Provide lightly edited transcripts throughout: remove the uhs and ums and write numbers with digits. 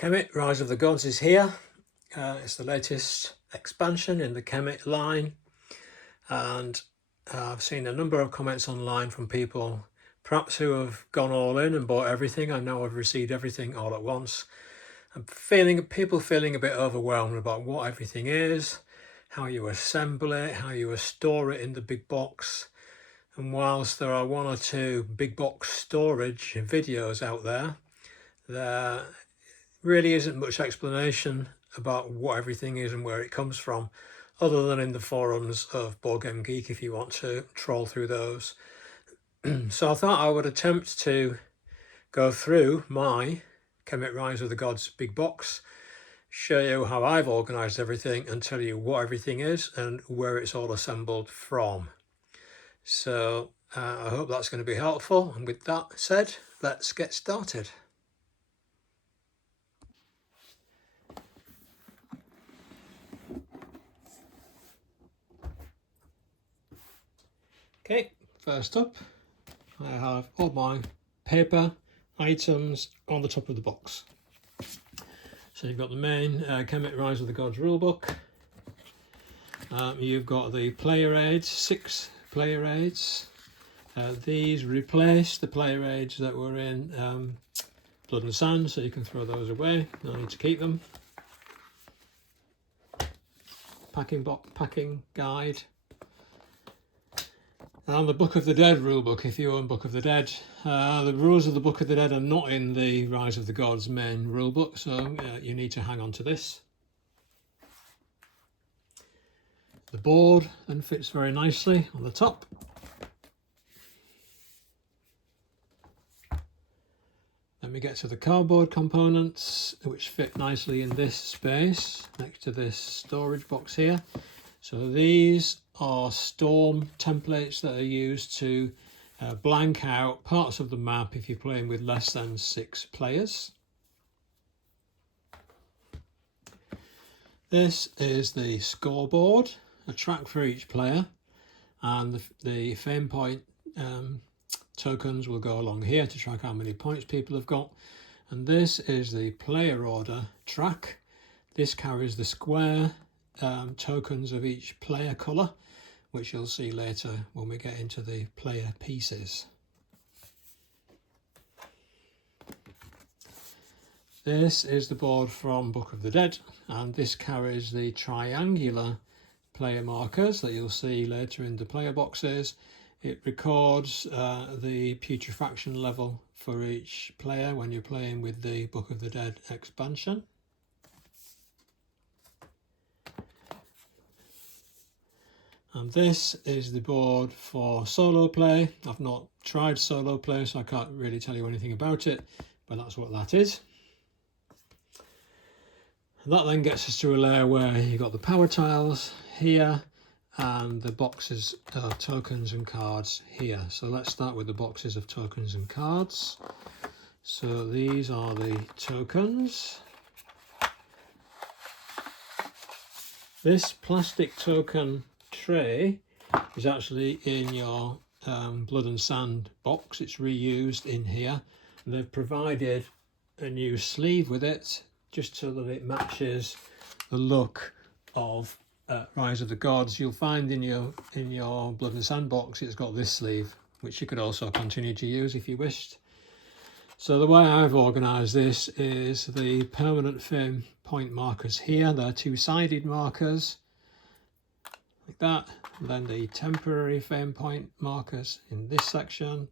Kemet Rise of the Gods is here. It's the latest expansion in the Kemet line, and I've seen a number of comments online from people perhaps who have gone all in and bought everything. I know I've received everything all at once. I'm feeling people feeling a bit overwhelmed about what everything is, how you assemble it, how you store it in the big box. And whilst there are one or two big box storage videos out there, there really isn't much explanation about what everything is and where it comes from, other than in the forums of Board Game Geek if you want to troll through those. So I thought I would attempt to go through my Kemet Rise of the Gods big box, show you how I've organised everything and tell you what everything is and where it's all assembled from. So I hope that's going to be helpful, and with that said, let's get started. Okay, first up I have all my paper items on the top of the box. So you've got the main Kemet Rise of the Gods rulebook. You've got the player aids, 6 player aids. These replace the player aids that were in Blood and Sand, so you can throw those away. No need to keep them. Packing guide. And the Book of the Dead rulebook, if you own Book of the Dead. The rules of the Book of the Dead are not in the Rise of the Gods main rulebook, so you need to hang on to this. The board then fits very nicely on the top. Then we get to the cardboard components, which fit nicely in this space next to this storage box here. So these are storm templates that are used to blank out parts of the map if you're playing with less than 6 players. This is the scoreboard, a track for each player, and the fame point tokens will go along here to track how many points people have got. And this is the player order track. This carries the square tokens of each player colour, which you'll see later when we get into the player pieces. This is the board from Book of the Dead, and this carries the triangular player markers that you'll see later in the player boxes. It records the putrefaction level for each player when you're playing with the Book of the Dead expansion. And this is the board for solo play. I've not tried solo play, so I can't really tell you anything about it, but that's what that is. And that then gets us to a layer where you've got the power tiles here and the boxes of tokens and cards here. So let's start with the boxes of tokens and cards. So these are the tokens. This plastic token tray is actually in your Blood and Sand box. It's reused in here, and they've provided a new sleeve with it just so that it matches the look of Rise of the Gods. You'll find in your Blood and Sand box it's got this sleeve, which you could also continue to use if you wished. So the way I've organised this is the permanent fame point markers here. They're 2-sided markers like that, and then the temporary fame point markers in this section,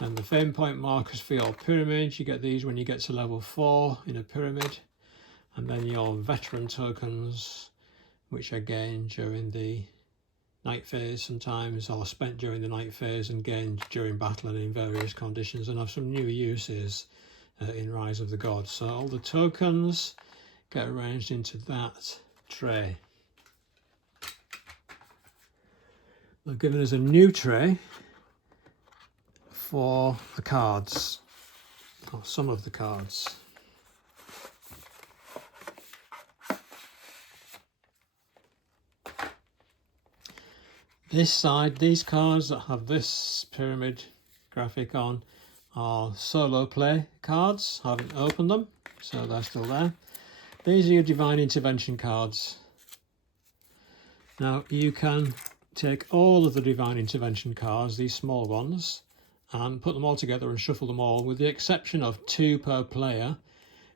and the fame point markers for your pyramid. You get these when you get to level 4 in a pyramid, and then your veteran tokens, which are gained during the night phase sometimes, or spent during the night phase and gained during battle and in various conditions, and have some new uses in Rise of the Gods. So all the tokens get arranged into that tray. They've given us a new tray for the cards, or some of the cards. This side, these cards that have this pyramid graphic on are solo play cards. I haven't opened them. so they're still there. These are your Divine Intervention cards. Now you can take all of the Divine Intervention cards, these small ones, and put them all together and shuffle them all, with the exception of 2 per player,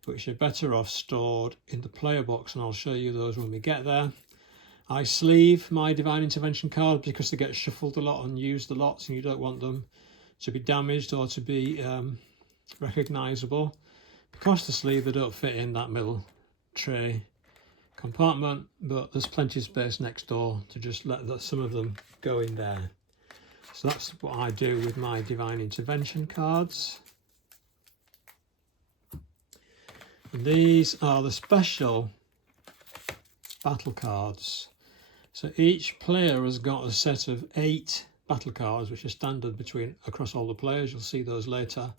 which are better off stored in the player box, and I'll show you those when we get there. I sleeve my Divine Intervention cards because they get shuffled a lot and used a lot, and you don't want them to be damaged or to be recognisable. Because the sleeve, they don't fit in that middle tray compartment, but there's plenty of space next door to just let some of them go in there. So that's what I do with my Divine Intervention cards. And these are the special battle cards. So each player has got a set of 8 battle cards, which are standard across all the players. You'll see those later.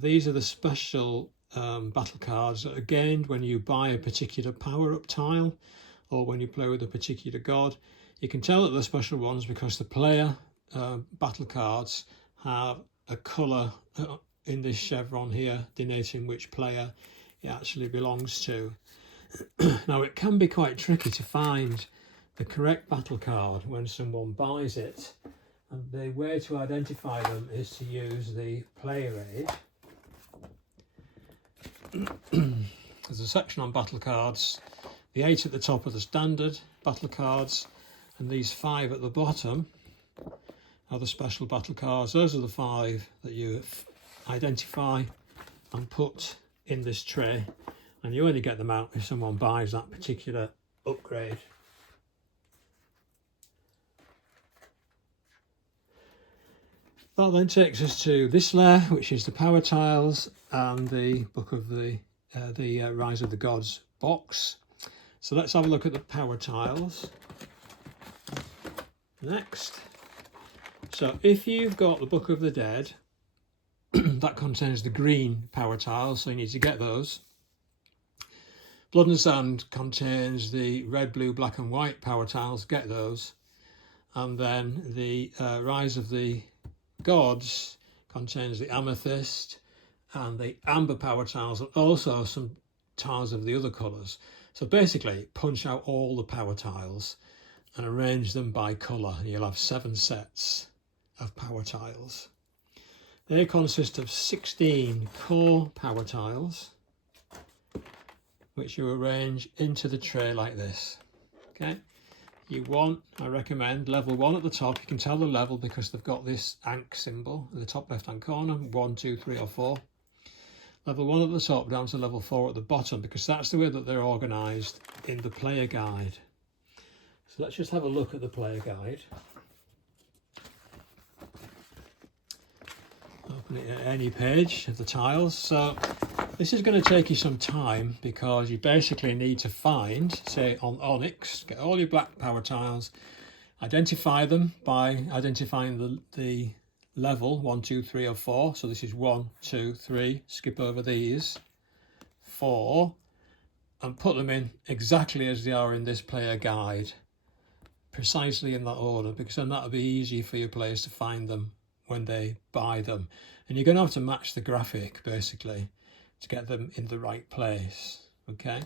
These are the special battle cards that are gained when you buy a particular power-up tile or when you play with a particular god. You can tell that they're special ones because the player battle cards have a colour in this chevron here denoting which player it actually belongs to. Now it can be quite tricky to find the correct battle card when someone buys it, and the way to identify them is to use the player aid. There's a section on battle cards. The 8 at the top are the standard battle cards, and these 5 at the bottom are the special battle cards. Those are the 5 that you identify and put in this tray, and you only get them out if someone buys that particular upgrade. That then takes us to this layer, which is the power tiles and the Book of the Rise of the Gods box. So let's have a look at the power tiles next. So if you've got the Book of the Dead, that contains the green power tiles, so you need to get those. Blood and Sand contains the red, blue, black and white power tiles, get those. And then the Rise of the Gods contains the amethyst and the amber power tiles, and also some tiles of the other colours. So basically punch out all the power tiles and arrange them by colour, and you'll have 7 sets of power tiles. They consist of 16 core power tiles, which you arrange into the tray like this. Okay, I recommend level 1 at the top. You can tell the level because they've got this Ankh symbol in the top left hand corner, 1, 2, 3 or 4. Level 1 at the top down to level 4 at the bottom, because that's the way that they're organised in the player guide. So let's just have a look at the player guide. Open it at any page of the tiles. So this is going to take you some time, because you basically need to find, say on Onyx, get all your black power tiles, identify them by identifying the level 1, 2, 3 or 4. So this is 1, 2, 3, skip over these, 4, and put them in exactly as they are in this player guide, precisely in that order, because then that'll be easy for your players to find them when they buy them. And you're going to have to match the graphic basically to get them in the right place. Okay,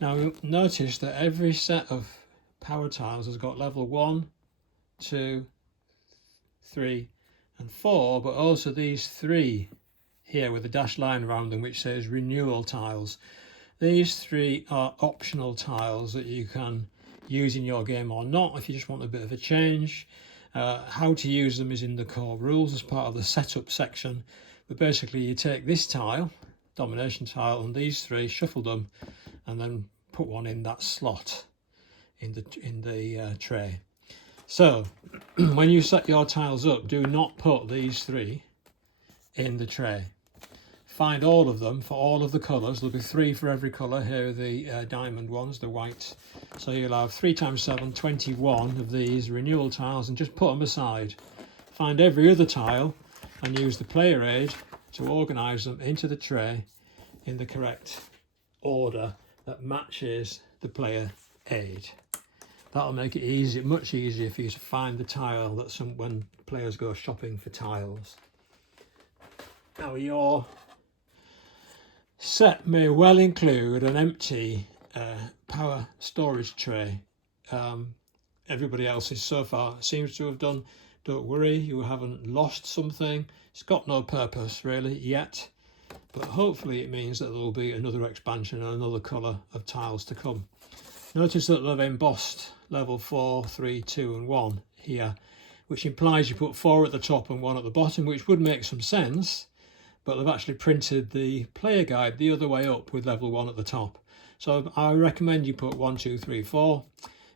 now notice that every set of power tiles has got level 1, 2, 3 and 4, but also these 3 here with a dashed line around them which says renewal tiles. These 3 are optional tiles that you can use in your game or not if you just want a bit of a change. How to use them is in the core rules as part of the setup section, but basically you take this tile, domination tile, and these 3, shuffle them and then put one in that slot in the tray. So when you set your tiles up, do not put these 3 in the tray. Find all of them for all of the colours. There'll be 3 for every colour. Here are the diamond ones, the white. So you'll have 3 times 7, 21 of these renewal tiles, and just put them aside. Find every other tile and use the player aid to organise them into the tray in the correct order that matches the player aid. That'll make it easy, much easier for you to find the tile that when players go shopping for tiles. Now your set may well include an empty power storage tray. Everybody else's so far seems to have done. Don't worry, you haven't lost something. It's got no purpose really yet, but hopefully it means that there will be another expansion and another colour of tiles to come. Notice that they've embossed level 4, 3, 2 and 1 here, which implies you put 4 at the top and 1 at the bottom, which would make some sense, but they've actually printed the player guide the other way up with level 1 at the top. So I recommend you put 1, 2, 3, 4.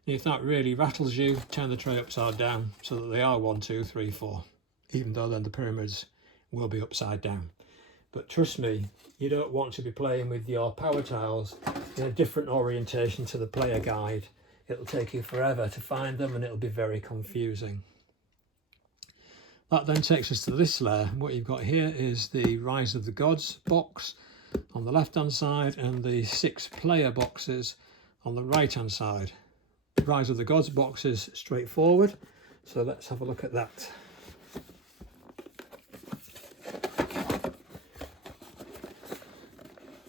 And if that really rattles you, turn the tray upside down so that they are 1, 2, 3, 4, even though then the pyramids will be upside down. But trust me, you don't want to be playing with your power tiles in a different orientation to the player guide. It'll take you forever to find them and it'll be very confusing. That then takes us to this layer. What you've got here is the Rise of the Gods box on the left hand side and the 6 player boxes on the right hand side. The Rise of the Gods box is straightforward, so let's have a look at that.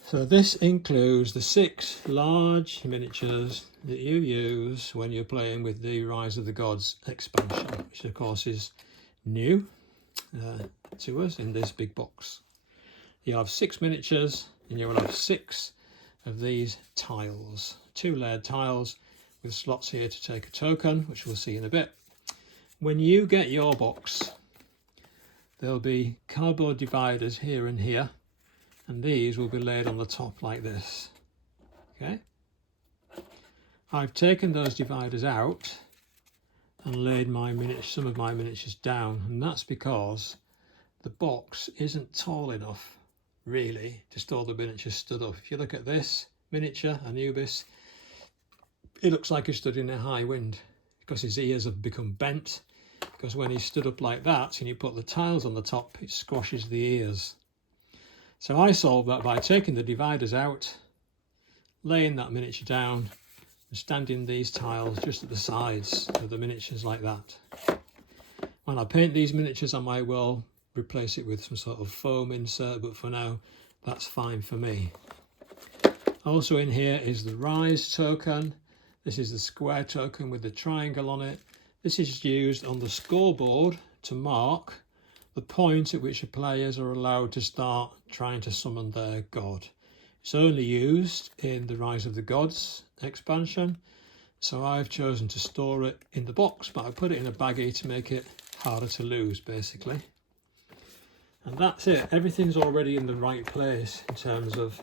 So this includes the 6 large miniatures that you use when you're playing with the Rise of the Gods expansion, which of course is new to us in this big box. You have 6 miniatures and you will have 6 of these tiles, 2 layered tiles with slots here to take a token, which we'll see in a bit. When you get your box, there'll be cardboard dividers here and here, and these will be laid on the top like this. Okay, I've taken those dividers out and laid some of my miniatures down, and that's because the box isn't tall enough really to store the miniatures stood up. If you look at this miniature, Anubis, it looks like he's stood in a high wind because his ears have become bent, because when he's stood up like that and you put the tiles on the top, it squashes the ears. So I solved that by taking the dividers out, laying that miniature down and standing these tiles just at the sides of the miniatures like that. When I paint these miniatures, I might well replace it with some sort of foam insert, but for now that's fine for me. Also in here is the Rise token. This is the square token with the triangle on it. This is used on the scoreboard to mark the point at which the players are allowed to start trying to summon their god. It's only used in the Rise of the Gods expansion, so I've chosen to store it in the box, but I put it in a baggie to make it harder to lose basically. And that's it, everything's already in the right place in terms of,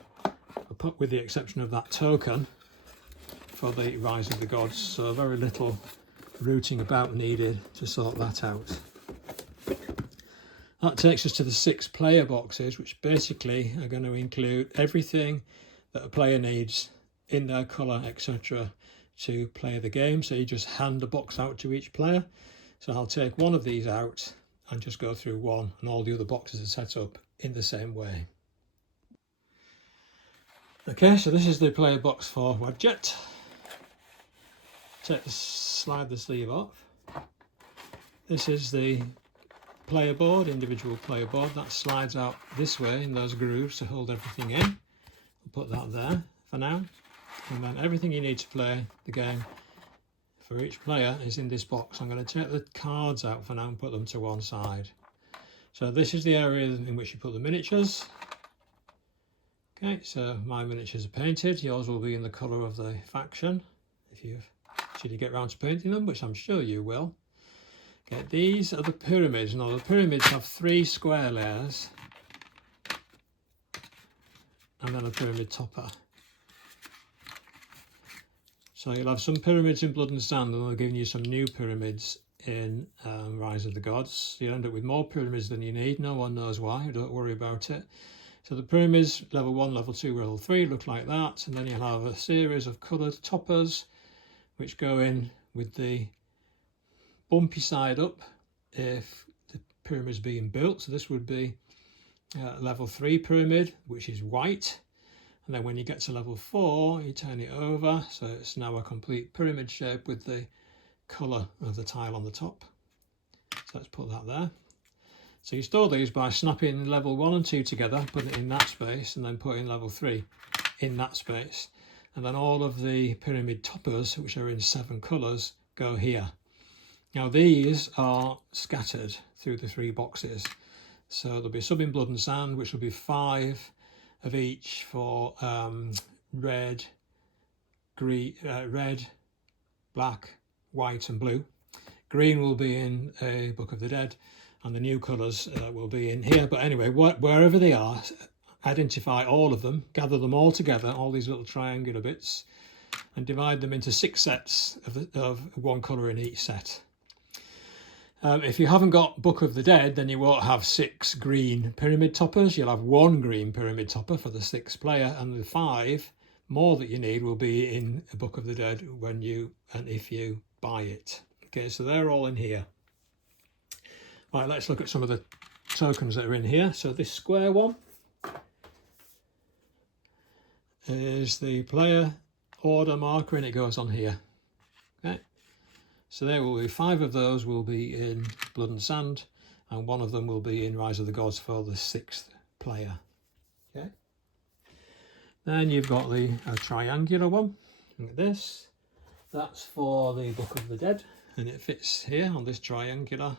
with the exception of that token for the Rise of the Gods, so very little rooting about needed to sort that out. That takes us to the 6 player boxes, which basically are going to include everything that a player needs in their colour, etc. to play the game. So you just hand a box out to each player. So I'll take one of these out and just go through one, and all the other boxes are set up in the same way. Okay, so this is the player box for Wadjet. Slide the sleeve off. This is the player board, individual player board, that slides out this way in those grooves to hold everything in. I'll put that there for now, and then everything you need to play the game for each player is in this box. I'm going to take the cards out for now and put them to one side. So this is the area in which you put the miniatures. Okay, so my miniatures are painted, yours will be in the colour of the faction if you actually get round to painting them, which I'm sure you will. Okay, these are the pyramids. Now the pyramids have 3 square layers and then a pyramid topper. So you'll have some pyramids in Blood and Sand, and they're giving you some new pyramids in Rise of the Gods. You'll end up with more pyramids than you need. No one knows why, don't worry about it. So the pyramids, level 1, level 2, level 3 look like that, and then you'll have a series of coloured toppers which go in with the bumpy side up if the pyramid's being built. So this would be level 3 pyramid, which is white, and then when you get to level 4 you turn it over, so it's now a complete pyramid shape with the colour of the tile on the top. So let's put that there. So you store these by snapping level 1 and 2 together, putting it in that space, and then putting level 3 in that space. And then all of the pyramid toppers, which are in 7 colours, go here. Now these are scattered through the 3 boxes. So there'll be some in Blood and Sand, which will be 5 of each for red, green, red, black, white and blue. Green will be in a Book of the Dead, and the new colours will be in here. But anyway, wherever they are, identify all of them, gather them all together, all these little triangular bits, and divide them into 6 sets of 1 colour in each set. If you haven't got Book of the Dead, then you won't have 6 green pyramid toppers. You'll have 1 green pyramid topper for the 6th player, and the 5 more that you need will be in a Book of the Dead when you and if you buy it. Okay, so they're all in here. Right, let's look at some of the tokens that are in here. So this square one is the player order marker, and it goes on here. Okay, so there will be 5 of those will be in Blood and Sand, and 1 of them will be in Rise of the Gods for the 6th player. Okay, then you've got the triangular one. Look at this. That's for the Book of the Dead, and it fits here on this triangular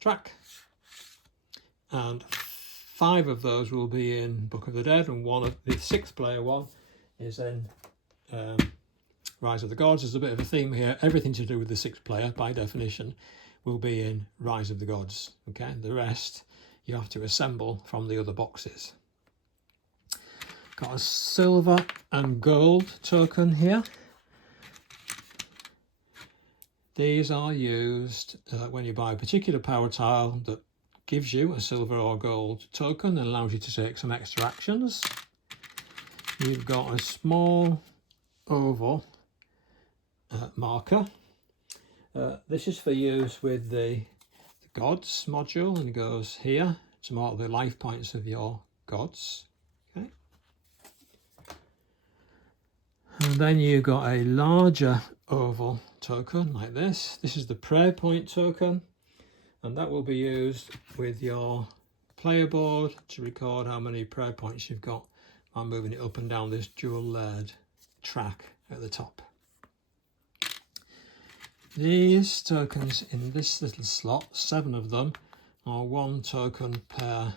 track. And 5 of those will be in Book of the Dead, and 1 of the 6th player one is in Rise of the Gods. There's a bit of a theme here. Everything to do with the 6th player, by definition, will be in Rise of the Gods. Okay, the rest you have to assemble from the other boxes. Got a silver and gold token here. These are used when you buy a particular power tile that gives you a silver or gold token and allows you to take some extra actions. You've got a small oval marker. This is for use with the gods module, and it goes here to mark the life points of your gods. Okay. And then you've got a larger oval token like this. This is the prayer point token, and that will be used with your player board to record how many prayer points you've got by moving it up and down this dual layered track at the top. These tokens in this little slot, 7 of them, are 1 token per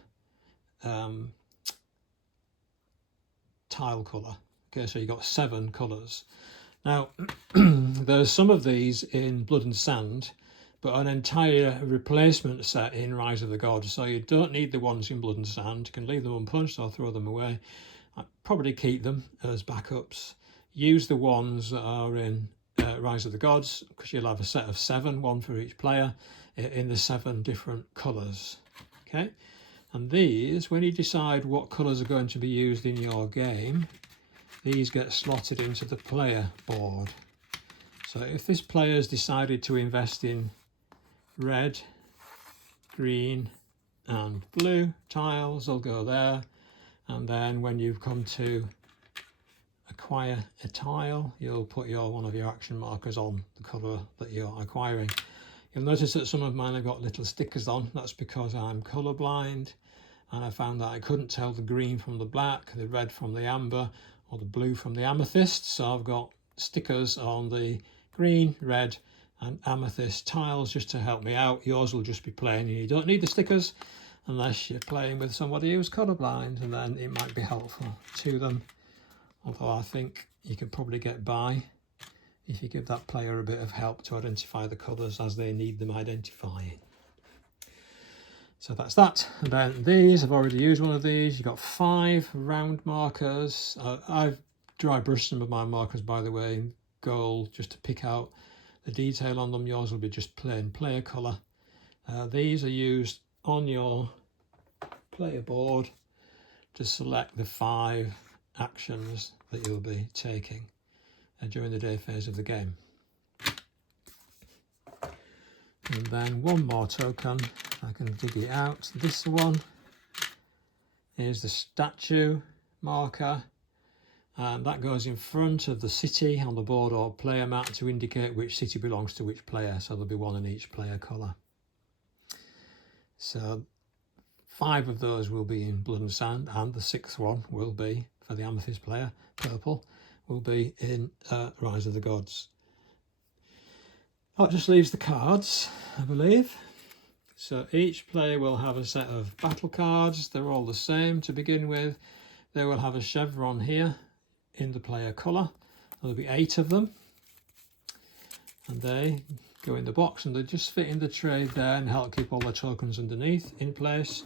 tile colour. Okay, so you've got 7 colours. Now, there's some of these in Blood and Sand, but an entire replacement set in Rise of the Gods. So you don't need the ones in Blood and Sand. You can leave them unpunched or throw them away. I'd probably keep them as backups. Use the ones that are in Rise of the Gods, because you'll have a set of 7, 1 for each player, in the 7 different colours. Okay, and these, when you decide what colours are going to be used in your game, these get slotted into the player board. So if this player has decided to invest in red, green and blue tiles, they'll go there. And then when you've come to acquire a tile, you'll put one of your action markers on the colour that you're acquiring. You'll notice that some of mine have got little stickers on. That's because I'm colourblind, and I found that I couldn't tell the green from the black, the red from the amber, or the blue from the amethyst. So I've got stickers on the green, red and amethyst tiles just to help me out. Yours will just be plain, and you don't need the stickers unless you're playing with somebody who's colourblind, and then it might be helpful to them. Although I think you can probably get by if you give that player a bit of help to identify the colours as they need them identifying. So that's that. And then these, I've already used one of these. You've got 5 round markers. I've dry brushed some of my markers, by the way, in gold, just to pick out the detail on them. Yours will be just plain player colour. These are used on your player board to select the 5 actions that you'll be taking during the day phase of the game. And then one more token, I can dig it out. This one is the statue marker, and that goes in front of the city on the board or player mat to indicate which city belongs to which player, so there'll be 1 in each player colour. So 5 of those will be in Blood and Sand, and the 6th one will be, for the Amethyst player, purple, will be in Rise of the Gods. That just leaves the cards, I believe. So each player will have a set of battle cards. They're all the same to begin with. They will have a chevron here in the player colour. There'll be 8 of them. And they go in the box, and they just fit in the tray there and help keep all the tokens underneath in place.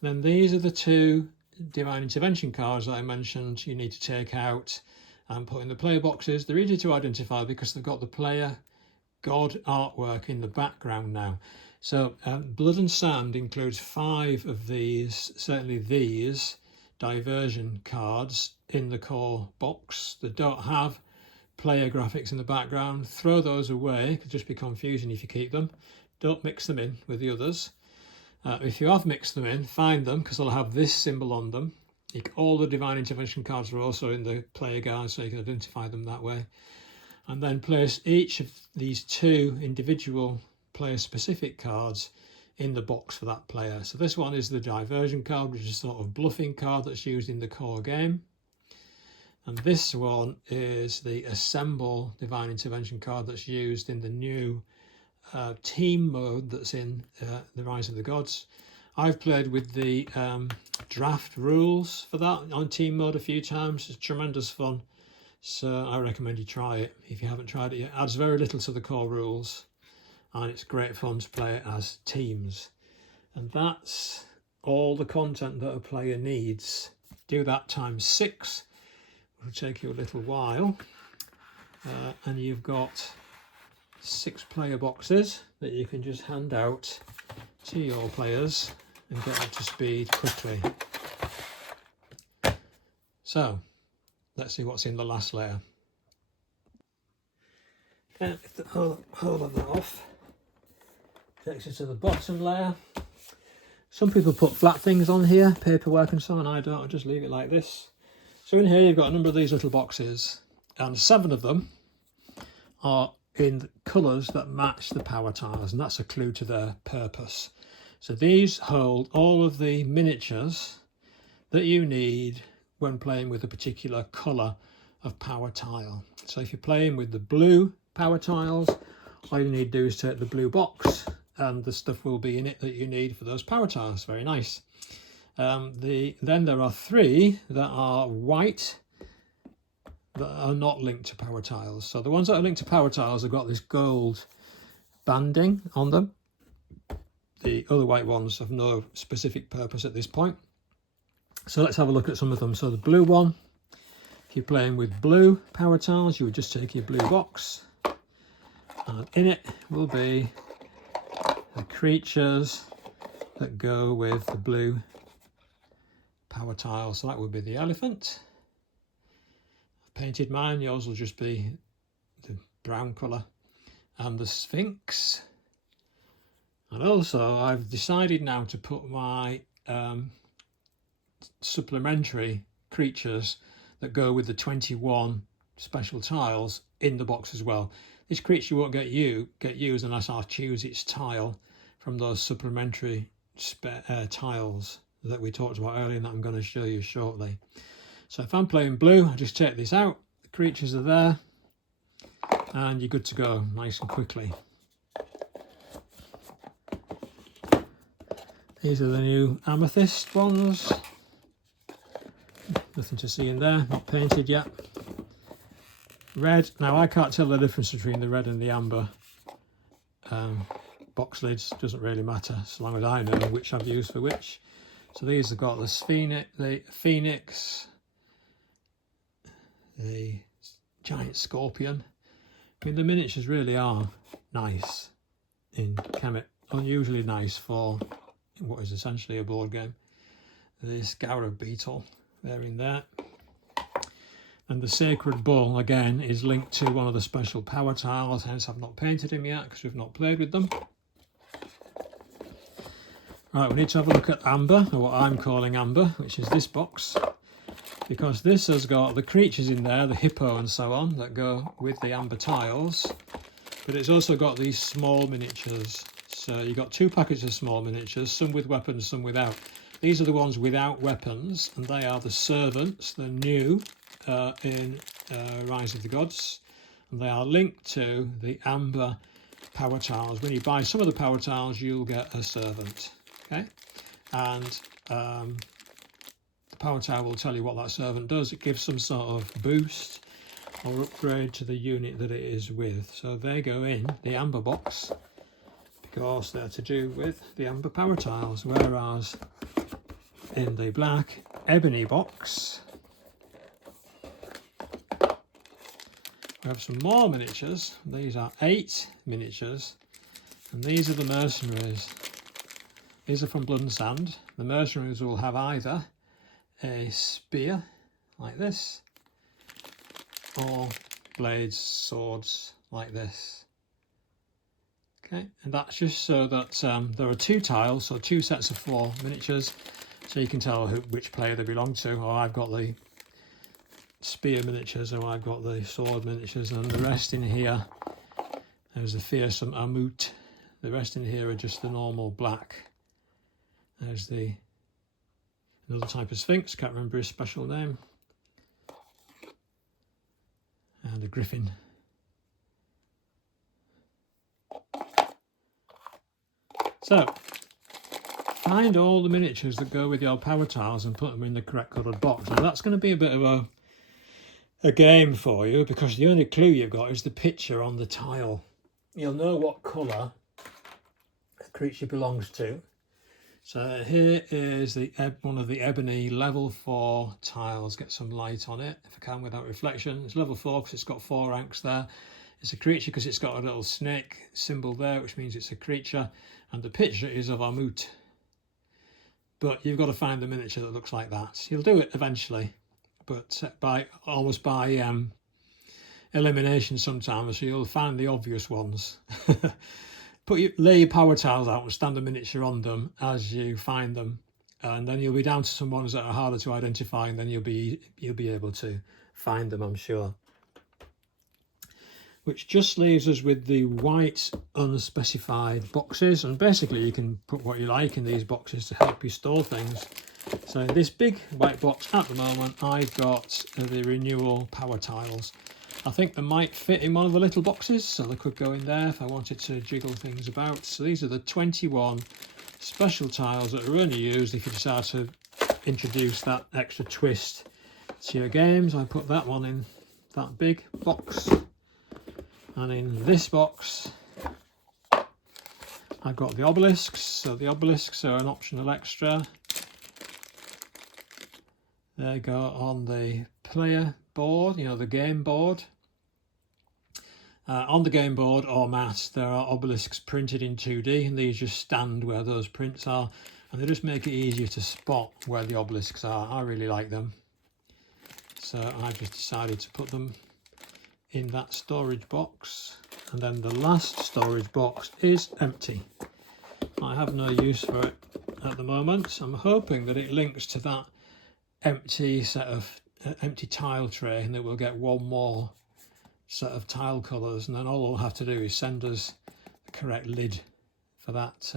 Then these are the 2 Divine Intervention cards that I mentioned you need to take out and put in the player boxes. They're easy to identify because they've got the player god artwork in the background now. So Blood and Sand includes 5 of these, certainly these diversion cards in the core box that don't have player graphics in the background. Throw those away, it could just be confusing if you keep them. Don't mix them in with the others. If you have mixed them in, find them because they'll have this symbol on them. All the Divine Intervention cards are also in the player guide, so you can identify them that way. And then place each of these 2 individual player specific cards in the box for that player. So this one is the diversion card, which is a sort of bluffing card that's used in the core game. And this one is the assemble Divine Intervention card that's used in the new team mode that's in the Rise of the Gods. I've played with the draft rules for that on team mode a few times. It's tremendous fun. So I recommend you try it if you haven't tried it yet. It adds very little to the core rules, and it's great fun to play it as teams. And that's all the content that a player needs. Do that times 6. It'll take you a little while. And you've got 6 player boxes that you can just hand out to your players and get up to speed quickly. So let's see what's in the last layer. Okay, lift the whole of that off. Takes you to the bottom layer. Some people put flat things on here, paperwork and so on. I don't, I just leave it like this. So in here you've got a number of these little boxes, and 7 of them are in colours that match the power tiles, and that's a clue to their purpose. So these hold all of the miniatures that you need when playing with a particular colour of power tile. So if you're playing with the blue power tiles, all you need to do is take the blue box and the stuff will be in it that you need for those power tiles. Very nice. Then there are 3 that are white that are not linked to power tiles. So the ones that are linked to power tiles have got this gold banding on them. The other white ones have no specific purpose at this point. So let's have a look at some of them. So the blue one, if you're playing with blue power tiles, you would just take your blue box, and in it will be the creatures that go with the blue power tile. So that would be the elephant. I've painted mine, yours will just be the brown colour, and the Sphinx. And also I've decided now to put my supplementary creatures that go with the 21 special tiles in the box as well. This creature won't get used unless I choose its tile from those supplementary tiles that we talked about earlier and that I'm going to show you shortly. So if I'm playing blue, I just take this out, the creatures are there, and you're good to go nice and quickly. These are the new amethyst ones. Nothing to see in there, not painted yet. Red, now I can't tell the difference between the red and the amber box lids, doesn't really matter so long as I know which I've used for which. So these have got the phoenix, the giant scorpion. I mean, the miniatures really are nice in Kemet, unusually nice for what is essentially a board game. The scarab beetle, they're in there. And the sacred bull, again, is linked to one of the special power tiles, hence I've not painted him yet because we've not played with them. Right, we need to have a look at amber, or what I'm calling amber, which is this box, because this has got the creatures in there, the hippo and so on, that go with the amber tiles, but it's also got these small miniatures. So you've got 2 packets of small miniatures, some with weapons, some without. These are the ones without weapons, and they are the servants. They're new in Rise of the Gods, and they are linked to the amber power tiles. When you buy some of the power tiles, you'll get a servant. Okay, and the power tile will tell you what that servant does. It gives some sort of boost or upgrade to the unit that it is with. So they go in the amber box because they're to do with the amber power tiles, whereas in the black ebony box we have some more miniatures. These are 8 miniatures, and these are the mercenaries. These are from Blood and Sand. The mercenaries will have either a spear like this or blades, swords like this. Okay, and that's just so that there are 2 tiles, so 2 sets of 4 miniatures, so you can tell which player they belong to. Or I've got the spear miniatures, or I've got the sword miniatures, and the rest in here, there's the fearsome Amut. The rest in here are just the normal black. There's another type of Sphinx, can't remember his special name, and a griffin. So find all the miniatures that go with your power tiles and put them in the correct coloured box. Now that's going to be a bit of a game for you, because the only clue you've got is the picture on the tile. You'll know what colour a creature belongs to. So here is one of the ebony level 4 tiles. Get some light on it if I can without reflection. It's level 4 because it's got 4 ranks there. It's a creature because it's got a little snake symbol there, which means it's a creature, and the picture is of Amut. But you've got to find the miniature that looks like that. You'll do it eventually, but almost by elimination sometimes, so you'll find the obvious ones. Lay your power tiles out and stand a miniature on them as you find them, and then you'll be down to some ones that are harder to identify, and then you'll be able to find them, I'm sure. Which just leaves us with the white unspecified boxes, and basically you can put what you like in these boxes to help you store things. So in this big white box at the moment, I've got the renewal power tiles. I think they might fit in one of the little boxes, so they could go in there if I wanted to jiggle things about. So these are the 21 special tiles that are only used if you decide to introduce that extra twist to your games. I put that one in that big box, and in this box I've got the obelisks. So the obelisks are an optional extra. They go on the player board, you know, the game board. On the game board or mat, there are obelisks printed in 2D, and these just stand where those prints are, and they just make it easier to spot where the obelisks are. I really like them, so I've just decided to put them in that storage box. And then the last storage box is empty. I have no use for it at the moment. I'm hoping that it links to that empty set of empty tile tray, and that we'll get one more set of tile colours, and then all we'll have to do is send us the correct lid for that,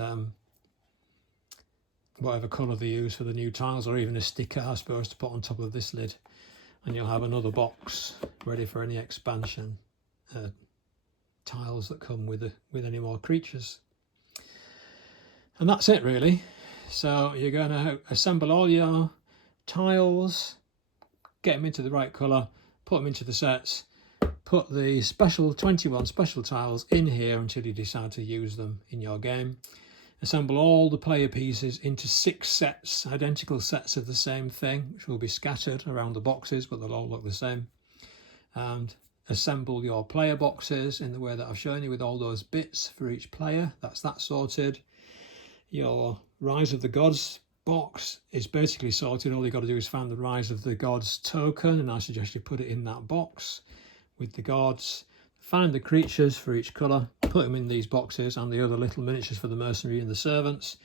whatever colour they use for the new tiles, or even a sticker I suppose to put on top of this lid, and you'll have another box ready for any expansion tiles that come with any more creatures. And that's it really. So you're going to assemble all your tiles, get them into the right colour, put them into the sets, put the 21 special tiles in here until you decide to use them in your game. Assemble all the player pieces into 6 sets, identical sets of the same thing, which will be scattered around the boxes, but they'll all look the same. And assemble your player boxes in the way that I've shown you, with all those bits for each player. That's that sorted. Your Rise of the Gods box is basically sorted. All you've got to do is find the Rise of the Gods token, and I suggest you put it in that box with the gods. Find the creatures for each colour, put them in these boxes, and the other little miniatures for the mercenary and the servants,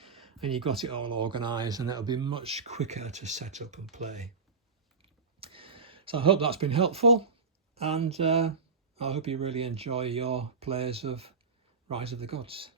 and you've got it all organised, and it'll be much quicker to set up and play. So I hope that's been helpful, and I hope you really enjoy your plays of Rise of the Gods.